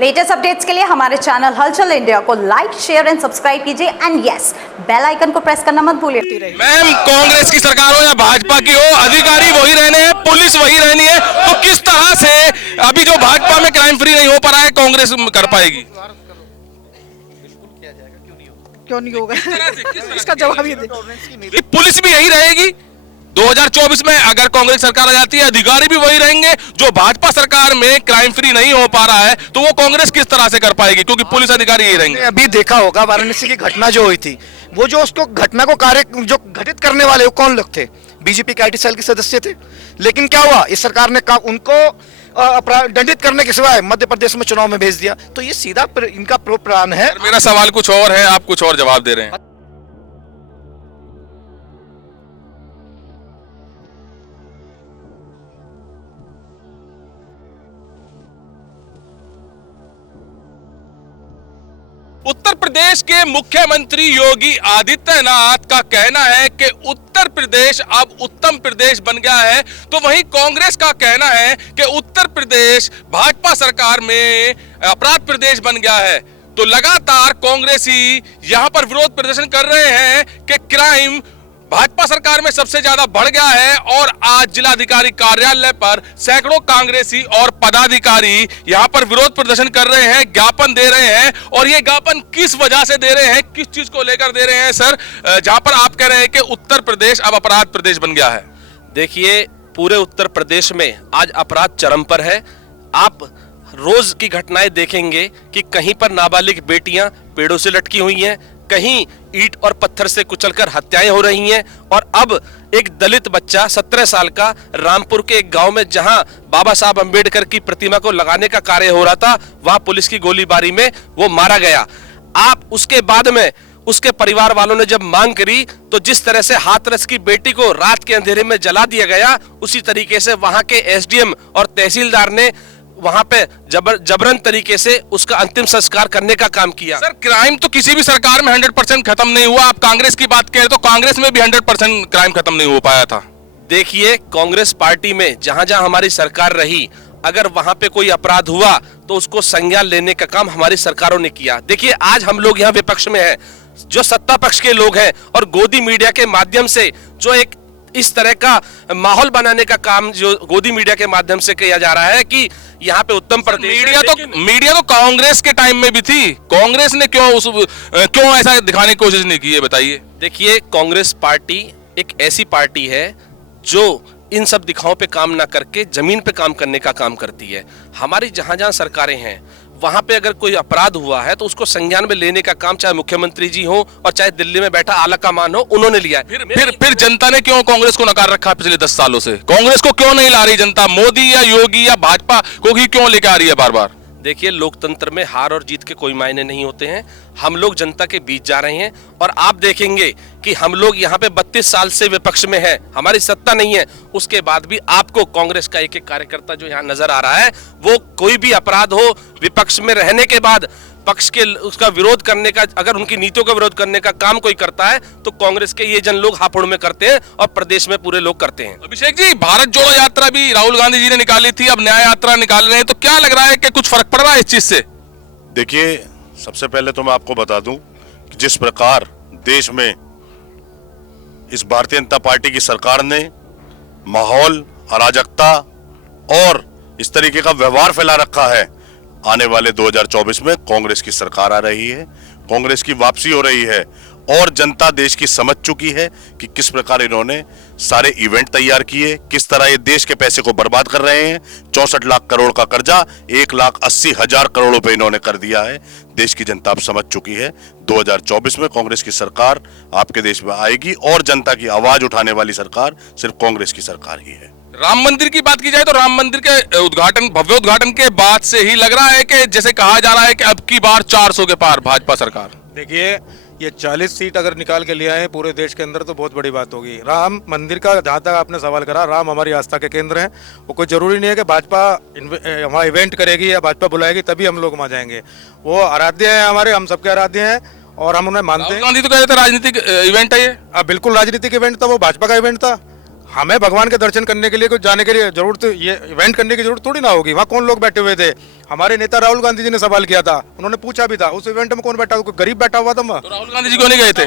Latest updates के लिए हमारे चैनल हलचल इंडिया को लाइक, शेयर एंड सब्सक्राइब कीजिए एंड यस, बेल आइकन को प्रेस करना मत भूलिए। मैम, कांग्रेस की सरकार हो या भाजपा की हो, अधिकारी वही रहने हैं, पुलिस वही रहनी है। तो किस तरह से अभी जो भाजपा में क्राइम फ्री नहीं हो पा रहा है, कांग्रेस कर पाएगी? क्यों नहीं होगा? इसका जवाब ये दे। पुलिस भी यही रहेगी 2024 में। अगर कांग्रेस सरकार आ जाती है, अधिकारी भी वही रहेंगे। जो भाजपा सरकार में क्राइम फ्री नहीं हो पा रहा है, तो वो कांग्रेस किस तरह से कर पाएगी, क्योंकि पुलिस अधिकारी यही रहेंगे। अभी देखा होगा वाराणसी की घटना जो हुई थी, वो जो उसको घटना को जो घटित करने वाले वो कौन लोग थे? बीजेपी के आईटी सेल के सदस्य थे। लेकिन क्या हुआ, इस सरकार ने उनको दंडित करने के सिवाय मध्य प्रदेश में चुनाव में भेज दिया। तो ये सीधा इनका प्लान है। मेरा सवाल कुछ और है, आप कुछ और जवाब दे रहे हैं। उत्तर प्रदेश के मुख्यमंत्री योगी आदित्यनाथ का कहना है कि उत्तर प्रदेश अब उत्तम प्रदेश बन गया है। तो वहीं कांग्रेस का कहना है कि उत्तर प्रदेश भाजपा सरकार में अपराध प्रदेश बन गया है। तो लगातार कांग्रेसी यहां पर विरोध प्रदर्शन कर रहे हैं कि क्राइम भाजपा सरकार में सबसे ज्यादा बढ़ गया है। और आज जिलाधिकारी कार्यालय पर सैकड़ों कांग्रेसी और पदाधिकारी यहां पर विरोध प्रदर्शन कर रहे हैं, ज्ञापन दे रहे हैं। और ये ज्ञापन किस वजह से दे रहे हैं, किस चीज को लेकर दे रहे हैं सर, जहां पर आप कह रहे हैं कि उत्तर प्रदेश अब अपराध प्रदेश बन गया है? देखिए, पूरे उत्तर प्रदेश में आज अपराध चरम पर है। आप रोज की घटनाएं देखेंगे कि कहीं पर नाबालिग बेटियां पेड़ों से लटकी हुई हैं, कहीं ईंट और पत्थर से कुचलकर हत्याएं हो रही हैं। और अब एक दलित बच्चा 17 साल का रामपुर के एक गांव में, जहां बाबा साहब अंबेडकर की प्रतिमा को लगाने का कार्य हो रहा था, वहां पुलिस की गोलीबारी में वो मारा गया। आप उसके बाद में उसके परिवार वालों ने जब मांग करी, तो जिस तरह से हाथरस की बेटी को रात के अंधेरे में जला दिया गया, उसी तरीके से वहां के एसडीएम और तहसीलदार ने वहां पे जबरन तरीके से उसका अंतिम संस्कार करने का काम किया। सर, क्राइम तो किसी भी सरकार में 100% खत्म नहीं हुआ। आप कांग्रेस की बात करें तो कांग्रेस में भी 100% क्राइम खत्म नहीं हो पाया था। देखिए, कांग्रेस पार्टी में जहां जहां हमारी सरकार रही, अगर वहां पे कोई अपराध हुआ तो उसको संज्ञान लेने का काम हमारी सरकारों ने किया। देखिए, आज हम लोग यहाँ विपक्ष में हैं, जो सत्ता पक्ष के लोग हैं, और गोदी मीडिया के माध्यम से जो एक इस तरह का माहौल बनाने का काम जो गोदी मीडिया के माध्यम से किया जा रहा है कि यहाँ पे उत्तम प्रदेश। मीडिया तो कांग्रेस के टाइम में भी थी। कांग्रेस ने क्यों ऐसा दिखाने की कोशिश नहीं की है, बताइए। देखिए, कांग्रेस पार्टी एक ऐसी पार्टी है जो इन सब दिखाओं पे काम ना करके जमीन पे काम करने का काम करती है। हमारी जहां जहां सरकारें हैं, वहां पे अगर कोई अपराध हुआ है तो उसको संज्ञान में लेने का काम चाहे मुख्यमंत्री जी हो और चाहे दिल्ली में बैठा आला कमान हो, उन्होंने लिया है। फिर जनता ने क्यों कांग्रेस को नकार रखा पिछले 10 सालों से? कांग्रेस को क्यों नहीं ला रही जनता? मोदी या योगी या भाजपा को ही क्यों लेकर आ रही है बार बार? देखिए, लोकतंत्र में हार और जीत के कोई मायने नहीं होते हैं। हम लोग जनता के बीच जा रहे हैं और आप देखेंगे कि हम लोग यहाँ पे 32 साल से विपक्ष में हैं, हमारी सत्ता नहीं है, उसके बाद भी आपको कांग्रेस का एक एक कार्यकर्ता जो यहाँ नजर आ रहा है, वो कोई भी अपराध हो, विपक्ष में रहने के बाद पक्ष के उसका विरोध करने का, अगर उनकी नीतियों का विरोध करने का काम कोई करता है तो कांग्रेस के ये जन लोग हापुड़ में करते हैं और प्रदेश में पूरे लोग करते हैं। अभिषेक जी, भारत जोड़ो यात्रा भी राहुल गांधी जी ने निकाली थी, अब न्याय यात्रा निकाल रहे हैं, तो क्या लग रहा है कि कुछ फर्क पड़ रहा है इस चीज से? देखिए, सबसे पहले तो मैं आपको बता दूं कि जिस प्रकार देश में इस भारतीय जनता पार्टी की सरकार ने माहौल, अराजकता और इस तरीके का व्यवहार फैला रखा है, आने वाले 2024 में कांग्रेस की सरकार आ रही है, कांग्रेस की वापसी हो रही है। और जनता देश की समझ चुकी है कि किस प्रकार इन्होंने सारे इवेंट तैयार किए, किस तरह ये देश के पैसे को बर्बाद कर रहे हैं। 64 लाख करोड़ का कर्जा 1,80,000 करोड़ रुपए इन्होंने कर दिया है। देश की जनता अब समझ चुकी है। 2024 में कांग्रेस की सरकार आपके देश में आएगी और जनता की आवाज उठाने वाली सरकार सिर्फ कांग्रेस की सरकार ही है। राम मंदिर की बात की जाए तो राम मंदिर के उद्घाटन, भव्य उद्घाटन के बाद से ही लग रहा है कि जैसे कहा जा रहा है कि अब की बार 400 के पार भाजपा सरकार। देखिए, ये 40 सीट अगर निकाल के ले आए पूरे देश के अंदर तो बहुत बड़ी बात होगी। राम मंदिर का जहाँ तक आपने सवाल करा, राम हमारी आस्था के केंद्र हैं। वो कोई जरूरी नहीं है कि भाजपा वहाँ इवेंट करेगी या भाजपा बुलाएगी तभी हम लोग वहाँ जाएंगे। वो आराध्य हैं हमारे, हम सबके आराध्य हैं और हम उन्हें मानते हैं। गांधी तो कह रहे थे राजनीतिक इवेंट है ये। बिल्कुल राजनीतिक इवेंट था, वो भाजपा का इवेंट था। हमें भगवान के दर्शन करने के लिए कुछ जाने के लिए जरूरत, ये इवेंट करने की जरूरत थोड़ी ना होगी। वहाँ कौन लोग बैठे हुए थे? हमारे नेता राहुल गांधी जी ने सवाल किया था, उन्होंने पूछा भी था। उस इवेंट में कौन बैठा हुआ? कोई गरीब बैठा हुआ था वहाँ? तो राहुल गांधी जी क्यों नहीं गए थे?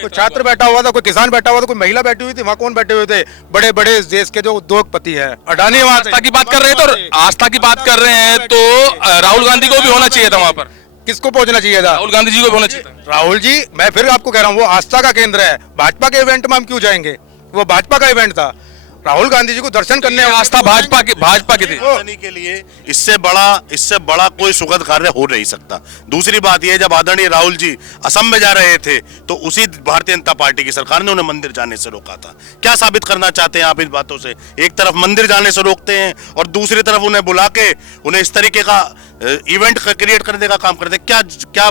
कोई छात्र बैठा हुआ था, कोई किसान बैठा हुआ था, कोई महिला बैठी हुई थी? वहाँ कौन बैठे हुए थे? बड़े बड़े इस देश के जो उद्योगपति हैं, अडानी वहाँ आस्था की बात कर रहे हैं, तो आस्था की बात कर रहे हैं तो राहुल गांधी को भी होना चाहिए था वहां पर। किसको पहुंचना चाहिए था? राहुल गांधी जी को भी होना चाहिए था। राहुल जी, मैं फिर आपको कह रहा हूँ, वो आस्था का केंद्र है। भाजपा के इवेंट में हम क्यों जाएंगे? वो भाजपा का इवेंट था। राहुल गांधी जी को दर्शन करने आस्था भाजपा की थी। राजधानी के लिए इससे बड़ा कोई सुखद कार्य हो नहीं सकता। दूसरी बात यह, जब आदरणीय राहुल जी असम में जा रहे थे तो उसी भारतीय जनता पार्टी की सरकार ने उन्हें मंदिर जाने से रोका था। क्या साबित करना चाहते हैं आप इन बातों से? एक तरफ मंदिर जाने से रोकते हैं और दूसरी तरफ उन्हें बुला के उन्हें इस तरीके का इवेंट क्रिएट करने का काम करते हैं। क्या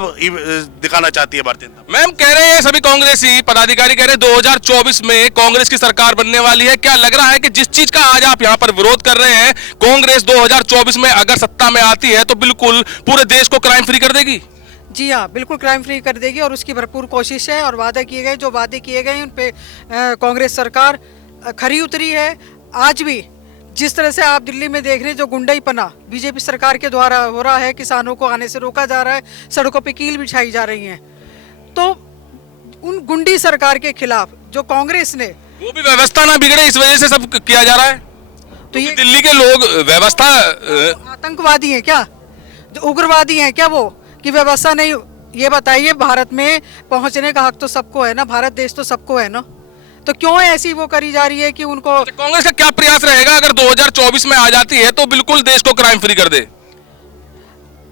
दिखाना चाहती है भारतीय जनता? मैम कह रहे हैं सभी कांग्रेसी पदाधिकारी कह रहे हैं 2024 में कांग्रेस की सरकार बनने वाली है। क्या लग रहा है कि जिस चीज का आज आप यहाँ पर विरोध कर रहे हैं, कांग्रेस 2024 में अगर सत्ता में आती है तो बिल्कुल पूरे देश को क्राइम फ्री कर देगी? जी हाँ, बिल्कुल क्राइम फ्री कर देगी और उसकी भरपूर कोशिश है। और वादे किए गए, जो वादे किए गए उन पे कांग्रेस सरकार खरी उतरी है। आज भी जिस तरह से आप दिल्ली में देख रहे हैं, जो गुंडाईपना बीजेपी सरकार के द्वारा हो रहा है, किसानों को आने से रोका जा रहा है, सड़कों पे कील बिछाई जा रही हैं, तो उन गुंडी सरकार के खिलाफ जो कांग्रेस ने, वो भी व्यवस्था ना बिगड़े इस वजह से सब किया जा रहा है। तो ये दिल्ली के लोग व्यवस्था आतंकवादी हैं क्या? जो उग्रवादी हैं क्या वो, कि व्यवस्था नहीं? ये बताइए, भारत में पहुंचने का हक तो सबको है ना, भारत देश तो सबको है ना, तो क्यों ऐसी वो करी जा रही है कि उनको? कांग्रेस का क्या प्रयास रहेगा अगर 2024 में आ जाती है तो बिल्कुल देश को क्राइम फ्री कर दे?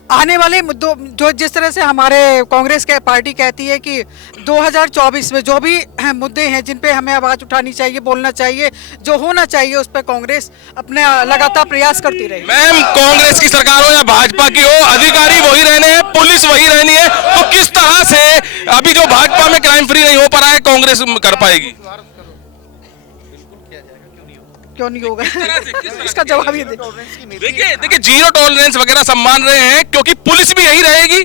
आने वाले मुद्दों, जो जिस तरह से हमारे कांग्रेस के पार्टी कहती है कि 2024 में जो भी मुद्दे हैं जिन पे हमें आवाज उठानी चाहिए, बोलना चाहिए, जो होना चाहिए, उस पर कांग्रेस अपने लगातार प्रयास करती रही। मैम कांग्रेस की सरकार हो या भाजपा की हो, अधिकारी वही रहने हैं, पुलिस वही रहनी है, तो किस तरह से अभी जो भाजपा में क्राइम फ्री नहीं हो पा रहा है कांग्रेस कर पाएगी? क्यों नहीं होगा? इसका जवाब ये देखिए जीरो टॉलरेंस वगैरह सब मान रहे हैं क्योंकि पुलिस भी यही रहेगी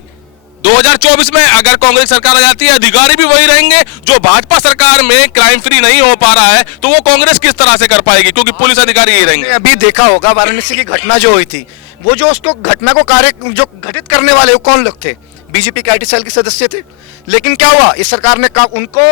2024 में। अगर कांग्रेस सरकार आ जाती है, अधिकारी भी वही रहेंगे। जो भाजपा सरकार में क्राइम फ्री नहीं हो पा रहा है तो वो कांग्रेस किस तरह से कर पाएगी, क्योंकि पुलिस अधिकारी यही रहेंगे। अभी देखा होगा वाराणसी की घटना जो हुई थी, वो जो उसको घटना को जो घटित करने वाले वो कौन लोग थे? बीजेपी के आईटी सेल के सदस्य थे। लेकिन क्या हुआ, इस सरकार ने उनको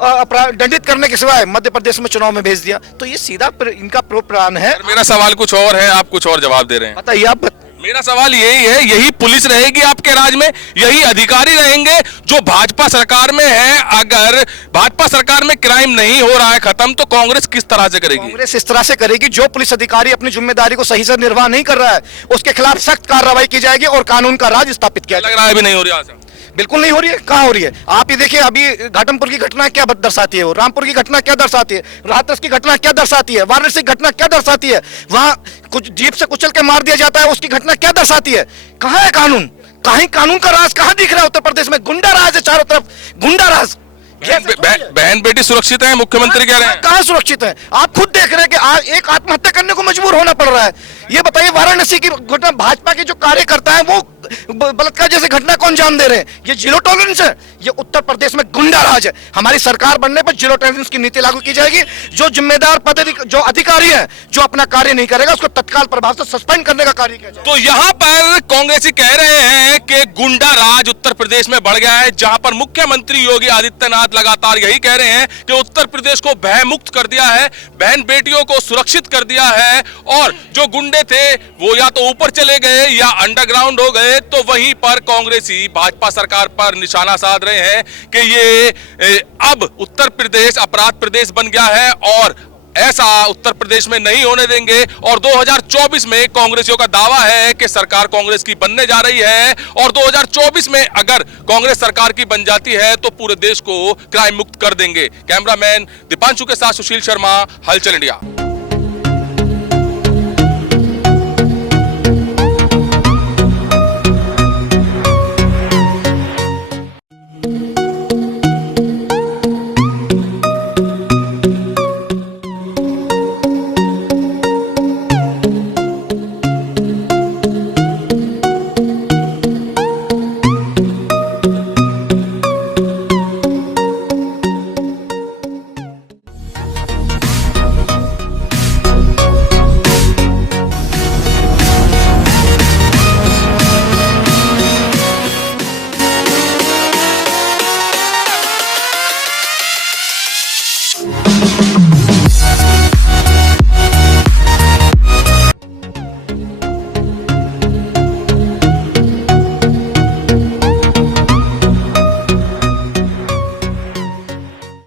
दंडित करने के सिवाय मध्य प्रदेश में चुनाव में भेज दिया। तो ये सीधा इनका प्लान है। मेरा सवाल कुछ और है, आप कुछ और जवाब दे रहे हैं। बताइए आप। मेरा सवाल यही है, यही पुलिस रहेगी आपके राज्य में, यही अधिकारी रहेंगे जो भाजपा सरकार में है। अगर भाजपा सरकार में क्राइम नहीं हो रहा है खत्म, तो कांग्रेस किस तरह से करेगी? कांग्रेस इस तरह से करेगी, जो पुलिस अधिकारी अपनी जिम्मेदारी को सही से निर्वाह नहीं कर रहा है उसके खिलाफ सख्त कार्रवाई की जाएगी और कानून का राज स्थापित किया लग रहा है अभी नहीं हो रही आशा? बिल्कुल नहीं हो रही है। कहाँ हो रही है? आप ये देखिए, अभी घाटमपुर की घटना क्या दर्शाती है, वो रामपुर की घटना क्या दर्शाती है, राहतस की घटना क्या दर्शाती है, वाराणसी की घटना क्या दर्शाती है, वहां कुछ जीप से कुचल के मार दिया जाता है, उसकी घटना क्या दर्शाती है? कहाँ है कानून? कहीं कानून का राज कहाँ दिख रहा है? उत्तर प्रदेश में गुंडा राज है, चारों तरफ गुंडा राज। बहन बेटी सुरक्षित है, मुख्यमंत्री कह रहे हैं। कहाँ सुरक्षित है? आप खुद देख रहे हैं कि एक आत्महत्या करने को मजबूर होना पड़ रहा है। ये बताइए, वाराणसी की घटना, भाजपा के जो कार्यकर्ता है वो बलात्कार जैसे घटना को अंजाम दे रहे हैं। ये जीरो टॉलरेंस है? ये उत्तर प्रदेश में गुंडा राज है। हमारी सरकार बनने पर जीरो टॉलरेंस की नीति लागू की जाएगी। जो जिम्मेदार जो अधिकारी है जो अपना कार्य नहीं करेगा उसको तत्काल प्रभाव से सस्पेंड करने का कार्य किया जाएगा। तो यहाँ पर कांग्रेसी कह रहे हैं कि गुंडा राज उत्तर प्रदेश में बढ़ गया है, जहां पर मुख्यमंत्री योगी आदित्यनाथ लगातार यही कह रहे हैं कि उत्तर प्रदेश को भय मुक्त कर दिया है, बहन बेटियों को सुरक्षित कर दिया है, और जो गुंडे थे वो या तो ऊपर चले गए या अंडरग्राउंड हो गए। तो वहीं पर कांग्रेसी भाजपा सरकार पर निशाना साध रहे हैं कि ये अब उत्तर प्रदेश अपराध प्रदेश बन गया है और ऐसा उत्तर प्रदेश में नहीं होने देंगे। और 2024 में कांग्रेसियों का दावा है कि सरकार कांग्रेस की बनने जा रही है और 2024 में अगर कांग्रेस सरकार की बन जाती है तो पूरे देश को क्राइम मुक्त कर देंगे। कैमरामैन दीपांशु के साथ सुशील शर्मा, हलचल इंडिया।